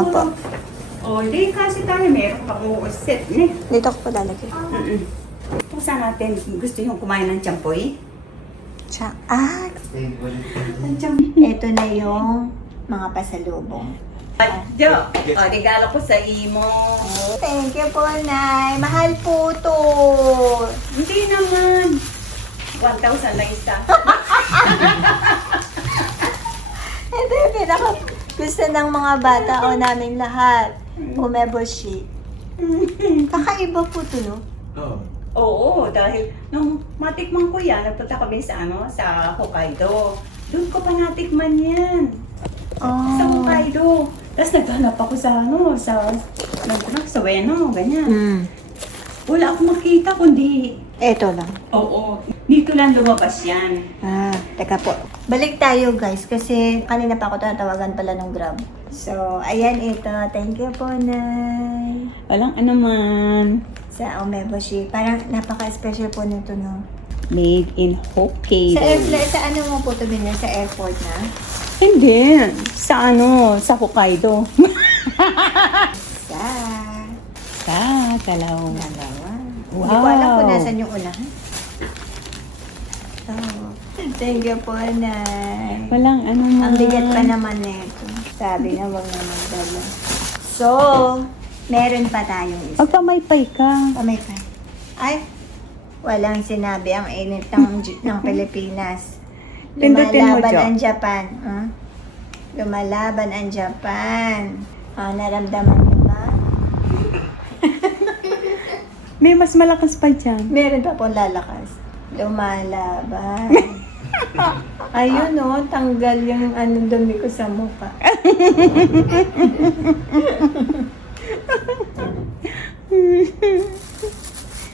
Opo. O, di kasi tayo meron pa kung set ni. Dito ko pa lalagay. Kung saan natin gusto yung kumain ng champoy? Ang champoy. Ito na yung mga pasalubong. Jo, regalo ko sa imo. Thank you po, Nay. Mahal po to. Hindi naman. 1,000 lang isa. Ito yung pinaka gusto ng mga bata o namin lahat. Umeboshi. Kakaiba po to, no? Oo, dahil nung matikman ko yan, nagpunta kami sa sa Hokkaido. Doon ko pa natikman yan. Sa Hokkaido. Tapos naghanap ako sa sa Ueno, ganyan. Wala akong makita kundi, Ito lang. oo, dito lang lumabas yan. Teka po. Balik tayo, guys, kasi kanina pa ako tatawagan pala ng Grab. So, ayan ito. Thank you po, Nay. Walang anuman. Sa Umeboshi. Parang napaka-special po nito, no? Made in Hokkaido. Sa ano mo po ito binili? Sa airport na? Hindi. Sa Hokkaido. Sa Kalaw. Dalawa. Wow. Hindi ko alam kung nasan yung una. Thank you po, Nay. Walang anuman. Ang bigat pa naman nito. Sabi na wag naman dala. So, meron pa tayong isa. Magpamaypay ka. Pamay pa. Ay, walang sinabi ang init ng Pilipinas. Pindutin mo, Lumalaban Jo. ang Japan. Lumalaban ang Japan. Naramdaman mo ba? May mas malakas pa dyan. Meron pa pong lalakas. Lumalaban. Ayun tanggal yung dumi ko sa mukha.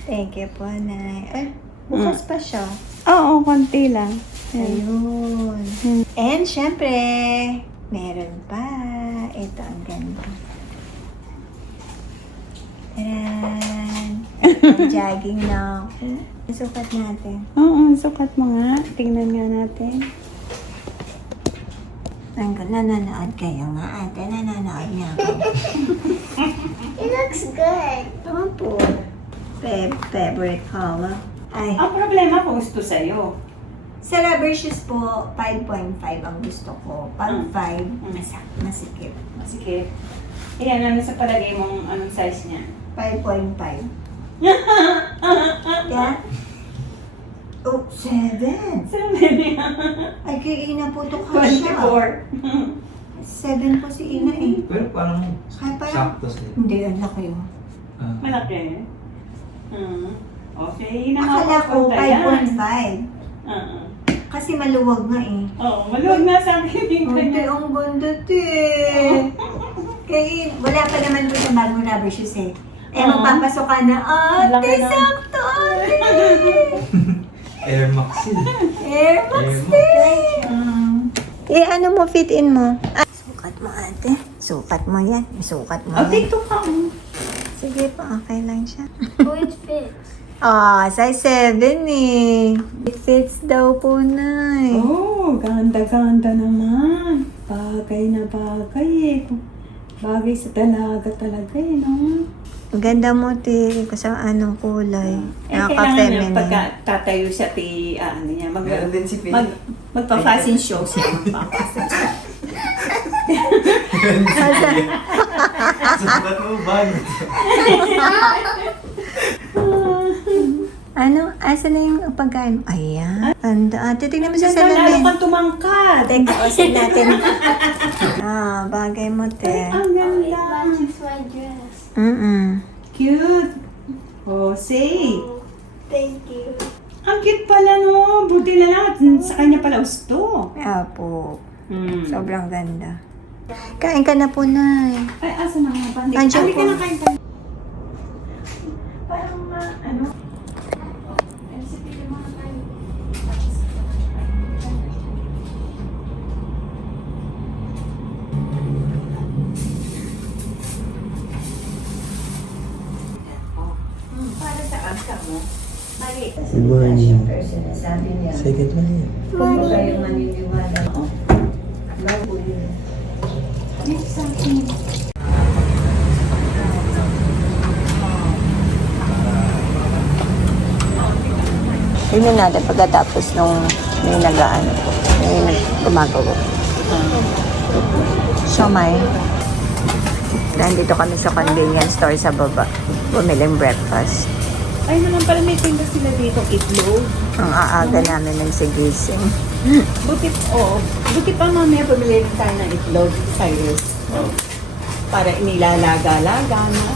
Thank you po, Nay. Ay, bukas pa siya. Oo, konti lang. Ayun. And syempre, meron pa. Ito ang ganda. Ayan. Ang jogging na ako. Sukat natin. Oo, sukat mo nga. Tingnan nga natin. Nanonood kayo nga ate. Nanonood niya ako. It looks good. Tama po. Favorite color. Ay. Ang problema kung gusto sa'yo. Sa rubber shoes po, 5.5 ang gusto ko. Pag 5, masikip. Sige. Ayan, ano sa palagay mong anong size niya? 5.5. Yeah? Oh, 7. Ay, kay Ina po ito kasya. 24. 7 po si Ina eh. Pero parang Kaya parang, sakto sa'yo. hindi, ang laki yun. Malaki. Okay. Akala ko 5.5. Kasi maluwag nga eh. Oo, maluwag na sa akin yung Ate, kanya. ang ganda Kaya wala pa naman po sa bagong rubber shoes eh. Magpapasok ka na, ate, Laki na. sakto, ate! Air Max yun. Air Max din! Ano mo, fit in mo? Sukat mo, ate. Sukat mo yan. Sukat mo yan. Dito ka. Sige pa, okay lang siya. Oh, it fits. Size 7 eh. It fits daw po, Nay. Oh, ganda-ganda naman. Bagay na bagay eh. Bagay sa dalaga talaga eh, no? Ang ganda mo, Tiri, kung sa anong kulay. Kailangan niya Nakaka-feminine. pagka tatayo siya, Meron din si Pin. magpa-fashion show siya. Magpa-fashion show. Sukat mo ba? Asan na yung pagkain? Ayan. Tanda. Titignan mo sa Lalo salamin. kang tumangkad. Teka, osin natin. Bagay mo, te. Ang It ganda. matches my dress. Cute. Oh, say. Thank you. Ang cute pala, no? Buti na lang. Sa kanya pala gusto. Apo. Hmm. Sobrang ganda. Kain ka na po, Nay. Ay, asa na nga ba? Nandiyan Halika po. na kain pa. Parang, ano? Para sa asa mo. Mali. Good morning. Sabi niya, Second one yan. kung ba kayong maniniwala ko, bago yun. Dito sa akin. Tingnan natin pagkatapos nung may nag-ano po. May gumagawa. Siomay. Nandito kami sa convenience store sa baba. Bumiling breakfast. Ay naman pala may tinda sila dito itlog. Ang aaga namin nagsigising. Buti pa mamaya pumili rin tayo ng itlog, Cyrus. Para inilalaga-laga na.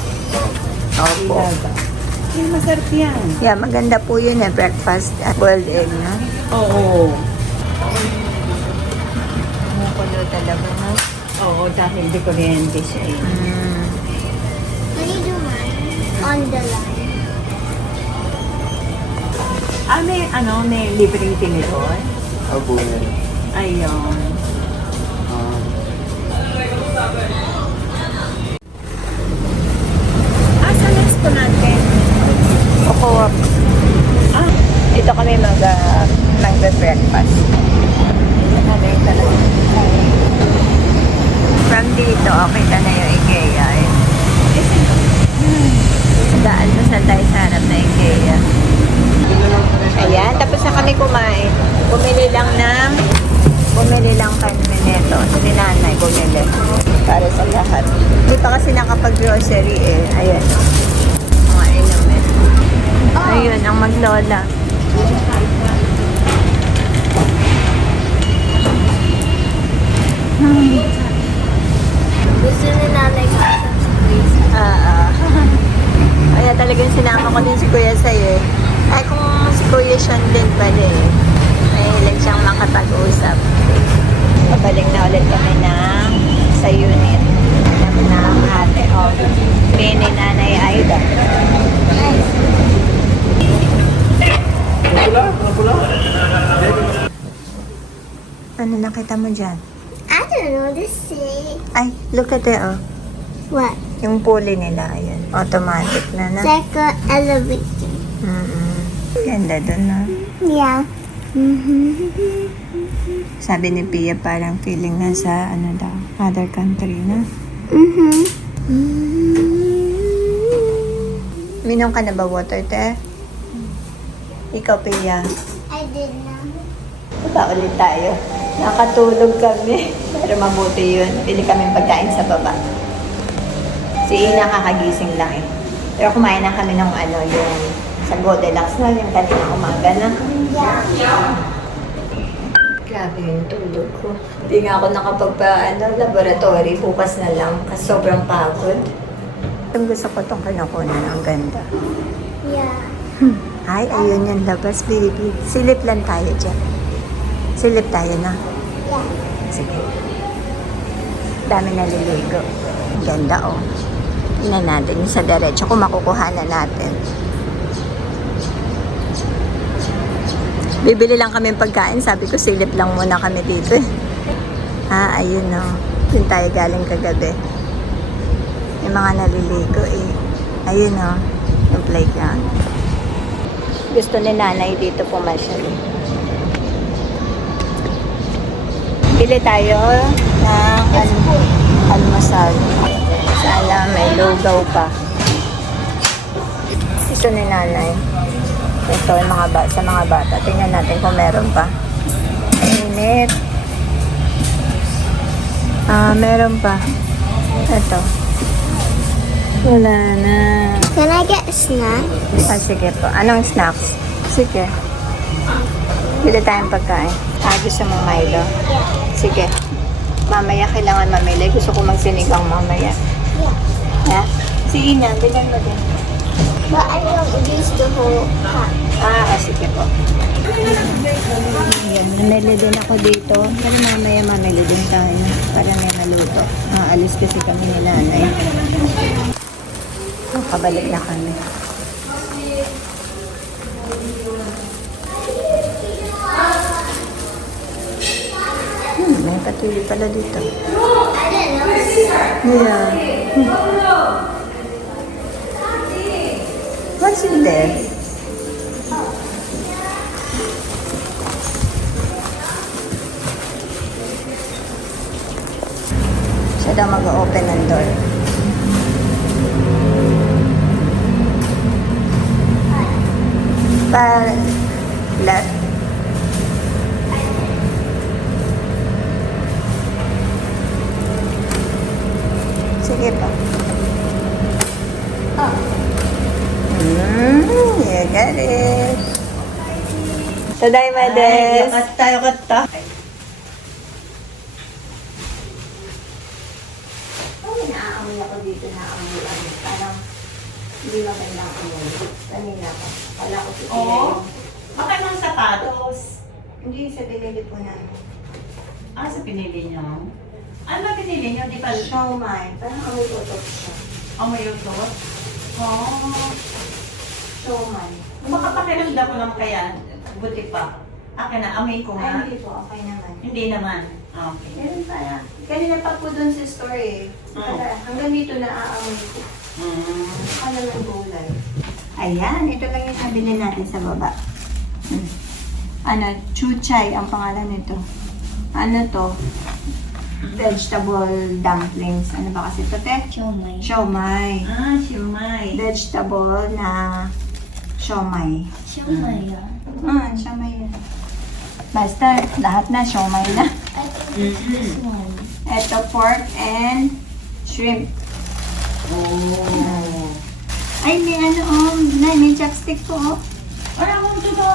Opo. Ilaga. Yan, masarap yan. Yeah, maganda po yun eh. Breakfast at boiled egg na. Oo. Kumukulo talaga na. Oo, dahil di kuryente siya eh. Can you do mine? On the line. May libreng tinidor. Abo yan. Ayun. Sa next po natin. Co-op. Dito kami mag-breakfast. From dito, okay ka na yung IKEA eh. Daan mo sa tayo sa harap na IKEA. Ayan, tapos na kami kumain. Bumili lang kami nito. Si nanay bumili. Para sa lahat. Hindi pa kasi nakapag-grocery eh. Ayan. Mga inumin. Ayun, ang maglola. Gusto ni nanay ka. Kaya talagang sinama ko din si Kuya sa'yo eh. Ay, kung si Kuya Sean din pala eh. Mahilig siyang makapag-usap. Pabalik na ulit kami sa unit. Ng ate o ni Nanay Aida. Ano nakita mo dyan? I don't know this is. Ay, look at it oh. What? Yung pulley nila, ayan. Automatic na na. It's like an elevator. Ganda dun na. Yeah. Sabi ni Pia parang feeling nasa ano daw, other country na. Minom ka na ba water, te? Ikaw, Pia. I did now. Baba ulit tayo. Nakatulog kami. Pero mabuti yun. Pili kami pagkain sa baba. Si Ina kakagising lang eh. Pero kumain na kami ng ano, yung sa Goldilocks na, yung kanina umaga na. Grabe yung tulog ko. Hindi nga ako laboratory. Bukas na lang. Kasi sobrang pagod. Itong gusto ko itong kinukunan. Ang ganda. Yeah. Ay, ayun yung labas, baby. Silip lang tayo dyan. Silip tayo na. Yeah. Sige. Dami naliligo. Ganda, oh. Tingnan natin yung sa diretso kung makukuha na natin. Bibili lang kami pagkain. Sabi ko, silip lang muna kami dito. Ayun, oh. Yun tayo galing kagabi. Yung mga naliligo, eh. Ayun, oh. Yung playground. Gusto ni nanay dito pumasyal. Bili tayo ng almusal. Sana may lugaw pa. Gusto ni nanay. Ito yung sa mga bata. Tingnan natin kung meron pa. Init. Meron pa. Ito. Wala na. Can I get a snack? Sige po. Anong snacks? Sige. Bili tayong pagkain. Gusto mo Milo? Sige. Mamaya kailangan mamili. Gusto ko magsinigang mamaya. Yeah. Ha? Si Ina, bilan mo din. But I don't use the whole pot. Sige po. Namili din ako dito. Pero mamaya mamili din tayo. Para may maluto. Alis kasi kami ni nanay. Kabalik na kami. May patuloy pala dito. Yeah. What's in there? Siya daw mag-open ng door. Left. Sige pa. Oh. You got it. Tadayma desu. Yokatta, yokatta. Oh, naaamoy ako dito, naaamoy ako. Parang hindi maganda ako ngayon. Kanina pa. Wala ko sa Oo. Baka mga sapatos. Hindi, sa binili po na. Sa pinili nyo? Ano ba pinili nyo? Di pa Siomai. Parang amoy ko ito siya. amoy yung tos? Oo. Siomai. Baka pakiramdam ko lang kaya. Buti pa. Akin na, amoy ko Ay, nga. hindi po. Okay naman. Hindi naman. Okay. Meron pa na. Kanina pa po dun sa store eh. Kaya hanggang dito na aamoy ko. Ano ng gulay. Ayan, ito lang yung nabili natin sa baba. Ano, chuchay ang pangalan nito. Ano to? Vegetable dumplings. Ano ba kasi ito, te? Siomai. Siomai. Siumay. Vegetable na siomai. Siomai yan. Siomai yan. Basta, lahat na siomai na. I think it's this one. Ito, pork and shrimp. Oh. Ay, may ano, may chopstick po, oh. Parang kung to.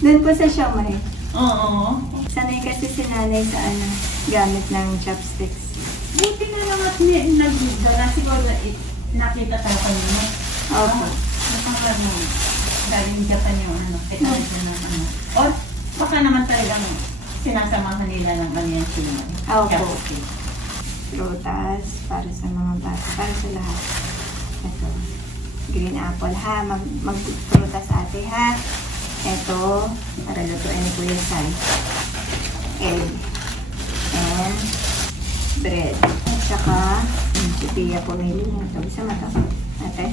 Doon po sa siomai. Oo. Sanay kasi si nanay sa gamit ng chopsticks. Buti na lang at nagdala. Siguro nakita tayo kanina. Opo. Parang galing Japan yung ano. Kita nila ng ano. O, baka naman talagang sinasamahan nila ng ano yan sila. Opo. Prutas para sa mga bata, para sa lahat. Ito, green apple ha, magprutas ate ha. Ito, para lutuin ni Kuya Sai. Egg. And bread. At saka, si Pia pumili niya. Ito, isa mata. Ate.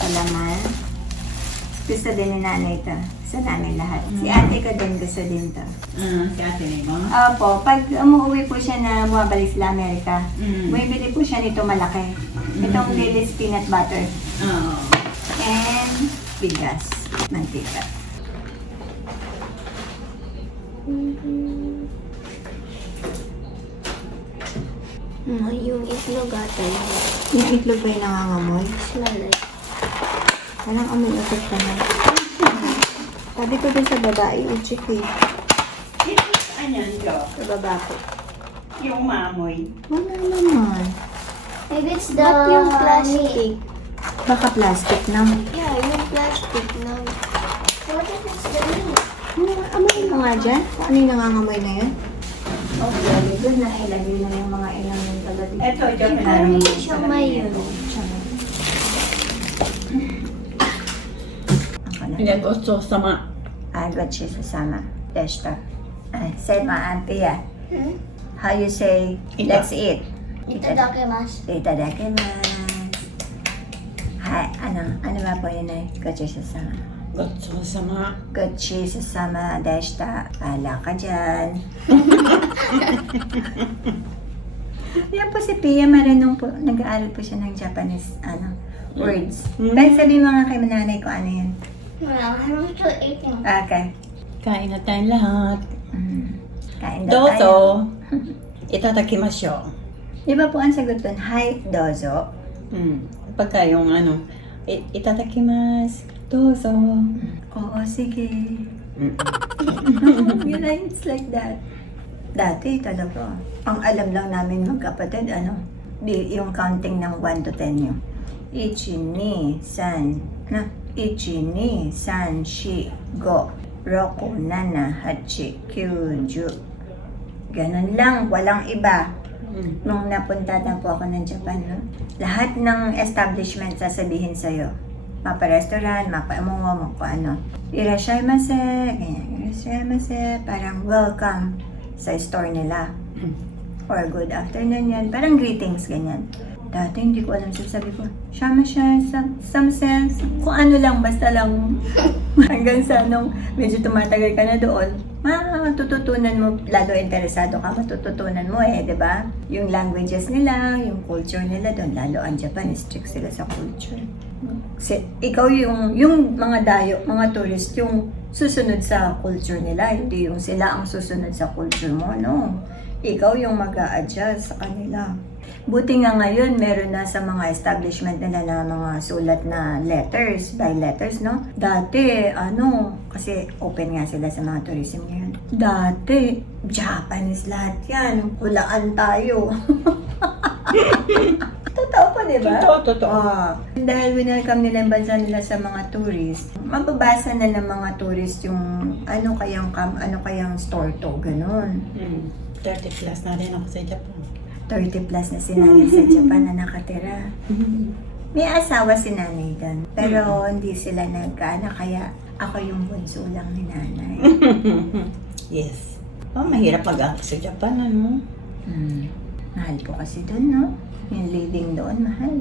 Palaman. Gusto din ni nanay ito. Sa nanay lahat. Si ate ko din gusto din ito. Si ate Nemo. Opo, pag umuwi po siya na bumabalik sila Amerika, Mm. bumibili po siya nito malaki. Itong Lily's peanut butter. Oo. And bigas, mantika. Yung itlog ata yun. Yung itlog ba yung nangangamoy? Smell like. Walang amoy utot pa na. Sabi ko din sa babae, i-check eh. Ito, anyan ko. Sa baba ko. Yung maamoy. Wala naman. Maybe it's the Ba't yung plastic? Baka plastic na. Yeah, yung plastic na. What if it's the meat? Amoy mo nga dyan? Ano yung nangangamoy na yun? Oh, very good na. Ilagay na yung mga ilang yung taga dito. Ito, dyan ka Parang namin. yung siomai yun. Pinag-osto sama. Gochi susama. Deshta. Sema auntie ya. Hmm? How you say, let's eat? Itadakimasu. Itadakimasu. Hai, ano ba po yun eh? Gochi susama. Osto sama. Gochi susama deshta. Ala ka dyan. Yan po si Pia, marunong po, nag-aaral po siya ng Japanese, words. Pero sabihin mo nga kay nanay ko ano yan. No, I'm still eating. Okay. Kain na tayong lahat. Kain daw tayo. Dozo. Itadakimasyo. Di ba po ang sagot doon? Hi, dozo. Pagka yung ano, itadakimasu. Dozo. Oo, sige. Yun na, it's like that. Dati talaga. Ang alam lang namin magkapatid, yung counting ng 1 to 10 yung. Ichi, ni, san, ichi, ni, san, shi, go, roku, nana, hachi, kyuju. Ganun lang, walang iba. Nung napunta na po ako ng Japan, lahat ng establishment sasabihin sa'yo. Mapa-restaurant, mapa-amungo, mapa-ano. Irashaimase, ganyan, irashaimase, parang welcome sa store nila. Or good afternoon yan, parang greetings, ganyan. Dati hindi ko alam, sabi ko, shamasha, samses, kung ano lang, basta lang. Hanggang sa nung medyo tumatagal ka na doon, matututunan mo, lalo interesado ka, matututunan mo di ba? Yung languages nila, yung culture nila doon, lalo ang Japan, strict sila sa culture. ikaw yung mga dayo, mga tourist, yung susunod sa culture nila, hindi yung sila ang susunod sa culture mo, no? Ikaw yung mag-a-adjust sa kanila. Buti nga ngayon, meron na sa mga establishment nila na mga sulat na letters, by letters, no? Dati, kasi open nga sila sa mga tourism ngayon. Dati, Japanese lahat yan. Hulaan tayo. Totoo pa, di ba? Totoo. Dahil winelcome nila yung bansa nila sa mga tourist, mababasa na ng mga tourist yung ano kayang store to, ganun. 30 plus na rin ako sa Japan. 30 plus na si nanay sa Japan na nakatira. May asawa si nanay doon, pero hindi sila nagkaanak, kaya ako yung bunso lang ni nanay. Yes. Mahirap mag-anak sa Japan, ano? Mahal ko kasi doon, no? Yung living doon, mahal.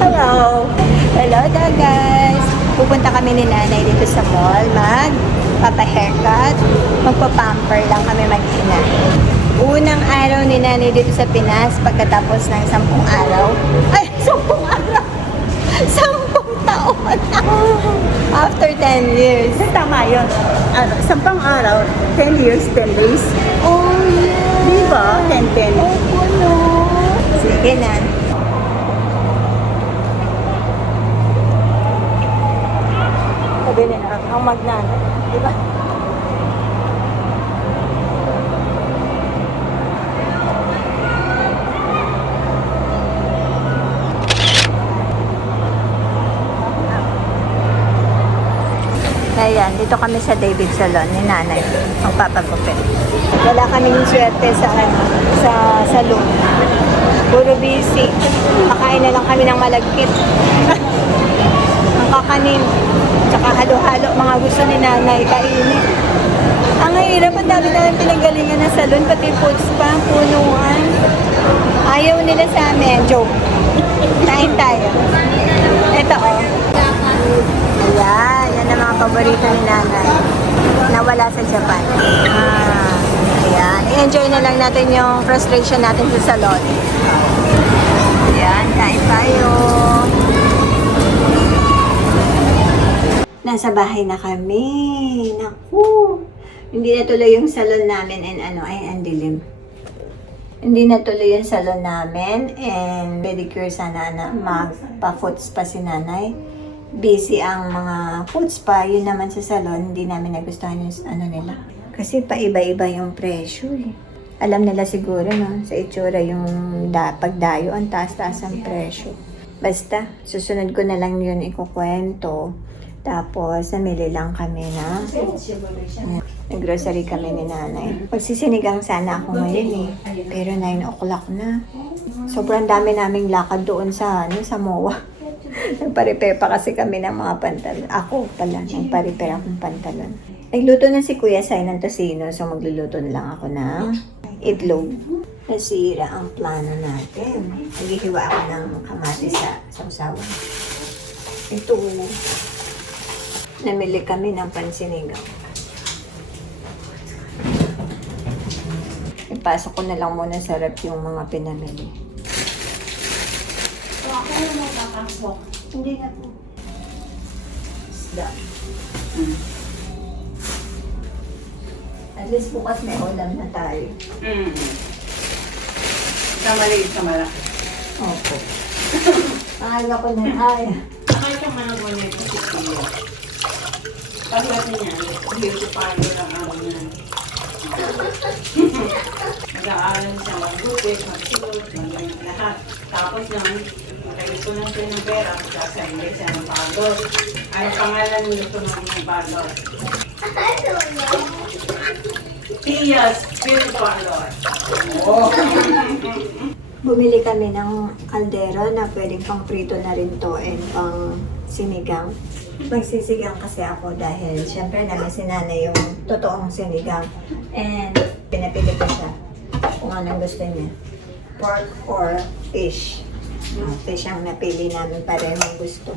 Hello! Hello there, guys! Pupunta kami ni nanay dito sa mall, magpapa-haircut, magpa-pamper lang kami mag-ina. Unang araw ni nanay dito sa Pinas, pagkatapos ng 10 araw. Ay, 10 araw! 10 taon! After 10 years. Tama yun. 10 araw, 10 years, 10 days. Oh, yeah! Di ba? 10-10. Opo, no! Sige na. Sabi nila, ang magnana. Di ba? Ayan, dito kami sa David Salon ni nanay. Ang papagupit. Wala kaming swerte sa salon. Puro busy. Kakain na lang kami ng malagkit. Ang kakanin. Tsaka halo-halo. Mga gusto ni nanay kainin. Ang hirap. Ang dami-dami pinanggalingan ng salon. Pati food spa, punuan. Ayaw nila sa amin. Joke. Kain tayo. Ito oh. Ayan, yan ang mga paborito ni nanay. Nawala sa Japan. Ayan, i-enjoy na lang natin yung frustration natin sa salon. Ayan, kain tayo. Nasa bahay na kami. Naku! Hindi na tuloy yung salon namin and ang dilim. Hindi na tuloy yung salon namin and pedicure sana na magpa-foot spa si nanay. Busy ang mga food spa, yun naman sa salon, hindi namin nagustuhan yung nila. Kasi paiba-iba yung presyo eh. Alam nila siguro no, sa itsura yung pagdayo, ang taas-taas ang presyo. Basta, susunod ko na lang yun ikukwento. Tapos, namili lang kami na nag-grocery kami ni nanay. Magsisinigang sana ako ngayon eh. Pero 9 o'clock na. Sobrang dami naming lakad doon sa MOA. Nagpa-repair pa kasi kami ng mga pantalon. Ako pala, nagpa-repair akong pantalon. Nagluto na si Kuya Sai ng tosino, so magluluto na lang ako ng itlog. Nasira ang plano natin. Naghihiwa ako ng kamatis sa sausawan. Ito, namili kami ng pansinigang. Ipasok ko na lang muna sa rep yung mga pinamili. Ako na magpapasok. Hindi na po. Isda. At least bukas may ulam na tayo. Sa maliit sa malaki. Opo. Ayaw ko na. Bakit ka managwala ito si Pia? Pagkat niya, beauty parlor ang araw niya. Nag-aaral siya, mag-gupit, mag-sulot, lahat. Tapos naman, nakaipo na siya ng pera, sasali siya ng parlor. Ano pangalan nito ng parlor? Pia's Beauty Parlor. Oh. Bumili kami ng kaldero na pwedeng pang prito na rin to and pang sinigang. Magsisigang kasi ako dahil syempre namin si nanay yung totoong sinigang. And pinapili ko siya kung anong gusto niya. Pork or fish. Fish ang napili namin, parehong gusto.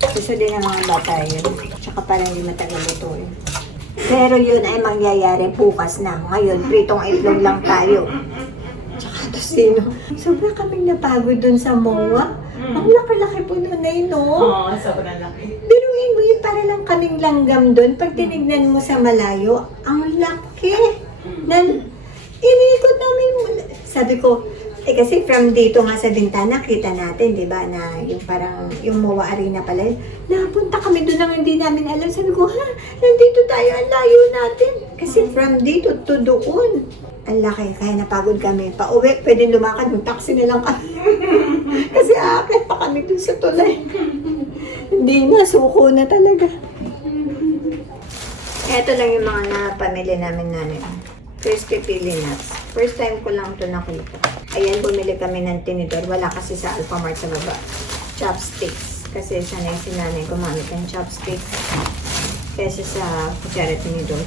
Gusto din ng mga bata yun. Tsaka parang hindi matagal lutuin. Pero yun ay mangyayari bukas na. Ngayon, pritong itlog lang tayo. Tsaka tosino. Sobrang kaming napagod dun sa MOA. Ang laki-laki po nun eh, no? Oo, sobrang laki. Biruin mo yun, para lang kaming langgam doon. Pag tinignan mo sa malayo, ang laki. Inikot namin. Sabi ko, kasi from dito nga sa bintana, kita natin, di ba, na yung parang, yung MOA Arena pala yun. Napunta kami doon nang hindi namin alam. Sabi ko, ha, nandito tayo, ang layo natin. Kasi from dito to doon. Ang laki, kaya napagod kami. Pauwi, pwede lumakad, mag-taxi na lang kami. Kasi aakit pa kami doon sa tulay. Hindi na, suko na talaga. Ito lang yung mga napamili namin namin. Crispy pili nuts. First time ko lang ito nakita. Ayan, bumili kami ng tinidor. Wala kasi sa Alphamart sa baba. Chopsticks. Kasi sanay si nanay gumamit ng chopsticks. Kesa sa kutsara tinidor.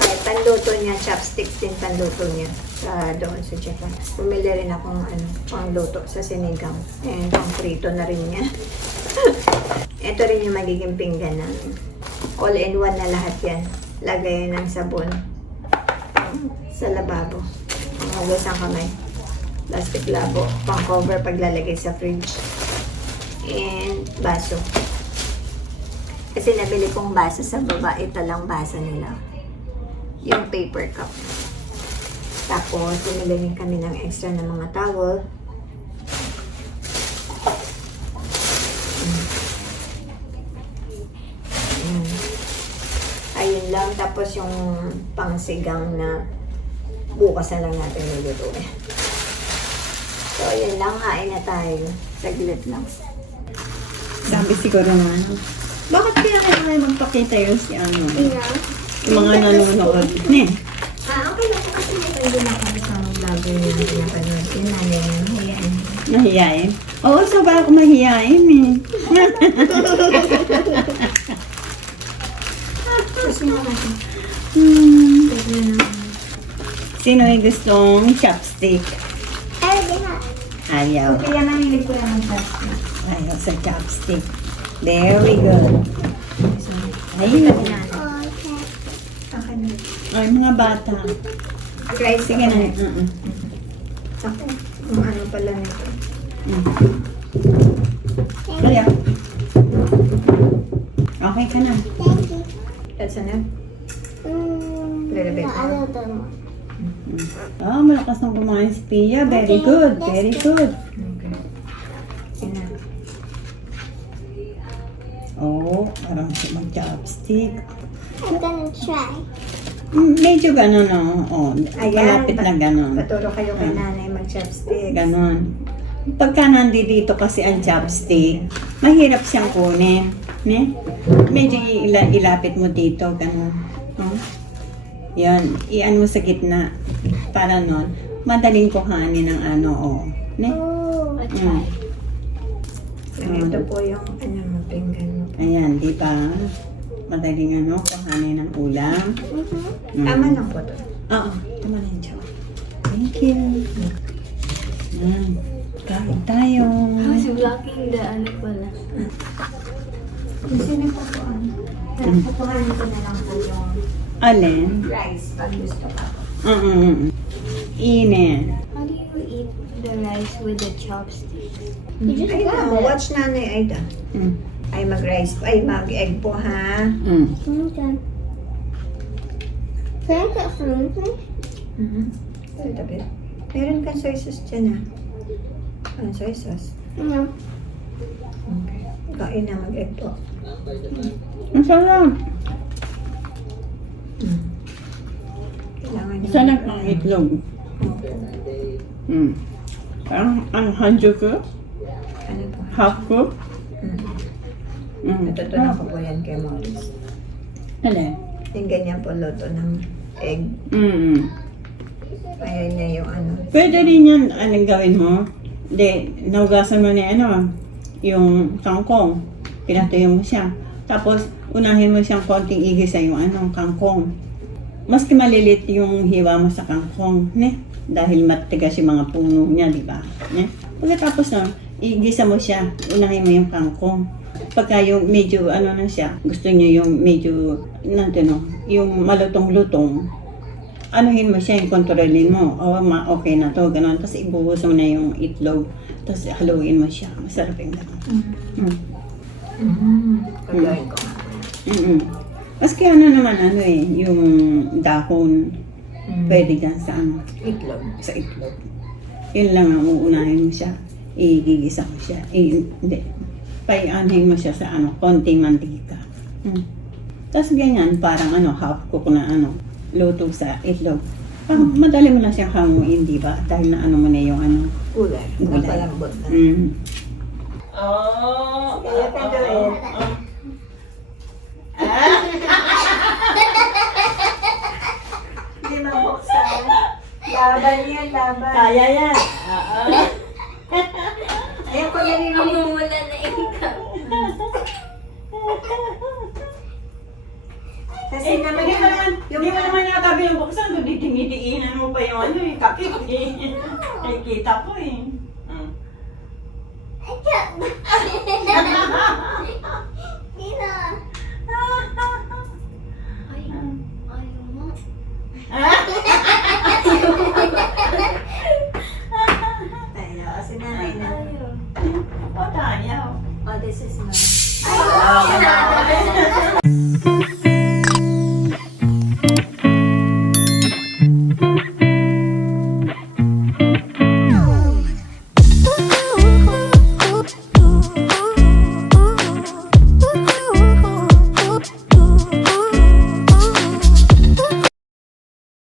Ay, panluto niya. Chopsticks din panluto niya. Doon sa Japan. Bumili rin akong pangluto sa sinigang. And pang prito na rin niya. Ito rin yung magiging pinggan namin. All-in-one na lahat yan. Lagay ng sabon sa lababo. Hugas ang kamay. Plastic labo. Pang cover paglalagay sa fridge. And baso. Kasi nabili kong baso sa baba. Ito lang baso nila. Yung paper cup. Tapos, bumili rin kami ng extra na mga towel. Ayun lang. Tapos yung pangsigang na bukas na lang natin lulutuin. So, ayun lang. Hain na tayo. Saglit lang. Sabi siguro na, bakit kaya kayo magpakita yun si ano? Yeah. Yung mga nanonood. Ne? Okay lang po kasi may na kami sa vlogger na pinapanood. Yun na yung hayaan. Mahiyain? Oo, so ba ako mahiyain eh. Gusto mo natin. Sino ay gustong chopstick? Ayaw. Kaya mahilig ko lang ng plastic. Ayaw sa chopstick. Very good. Ayun. Okay. Akin na. Ay, mga bata. Guys, Sige na. Ako. Kung ano pala nito. Kaya. Okay ka na. Thank you. That's enough. Little bit more. A little bit more. Ah, malakas ng kumain si Pia. Very good. Very good. Okay. Enough. Oh, parang siya mag-chopstick. I'm gonna try. Medyo gano'n, no? Oh, malapit na gano'n. Paturo kayo kay nanay mag-chopstick. Ganon. Pagka nandito kasi ang chopstick, mahirap siyang kunin. Ne? Medyo ilapit mo dito, ganon. Oh. Yan, iyan mo sa gitna. Para nun, madaling kuhanin ng ano, oh. Ne? Oh. Ito po yung pinggan mo. Ayan, di ba? Madaling kuhanin ng ulam. Tama lang po to. Oo, tama na yun, Joe. Thank you. Yan. Kain tayo. blocking the ano pala. Gusto niyo po po Pupuhanin ko na lang po yung Alin? rice pag gusto pa. Ine. How do you eat the rice with the chopsticks? You just Ay, grab no, it. watch nanay Aida. Ay mag-rice po. Ay mag-egg po ha. Okay. Can I get some thing? A little bit. Meron kang soy sauce dyan ha. Ano soy sauce? No. Okay. Kain na mag-egg po. Ang sarap. Kailangan niyo. Sarap ang itlog. Parang ang hanjo ko, Ano po? half ko. Natutunan ko po yan kay Morris. Alin? Yung ganyan po luto ng egg. Ayaw niya yung ano. Pwede rin yan, anong gawin mo? Hindi, naugasan mo na yung kangkong. Pinatuyo mo siya. Tapos, unahin mo siyang konting igisa yung kangkong. Maski malilit yung hiwa mo sa kangkong, ne? Dahil matigas yung mga puno niya, di ba? Ne? Pagkatapos nun, igisa mo siya, unahin mo yung kangkong. Pagka yung medyo na siya, gusto niyo yung medyo, yung malutong-lutong, anuhin mo siya, yung kontrolin mo. Okay na to, gano'n. Tapos ibuhos mo na yung itlog. Tapos haluin mo siya. Masarap yung gano'n. Pagawin ko nga. Maski naman, yung dahon. Pwede dyan sa Itlog. sa itlog. Yun lang ang uunahin mo siya. Igigisa mo siya. Hindi. Paianhin mo siya sa konting mantika. Tapos ganyan, parang half cook na luto sa itlog. Madali mo lang siyang hanguin, di ba? Dahil na mo na yung Gulay. Gulay. Napalambot na. Oh, Kaya ka doon. Hindi mabuksan. Laban yan, laban. kaya yan. Ayun ko narinig. Umula na ikaw. Kasi naman Hindi mo naman yata binubuksan, kundi tinitiinan mo pa yung kakip. Ay, kita ko eh. Dina. Ay, ayaw mo. tayo. Kasi nanay na. Ayaw. O, tayo. Oh, this is mine. Ah,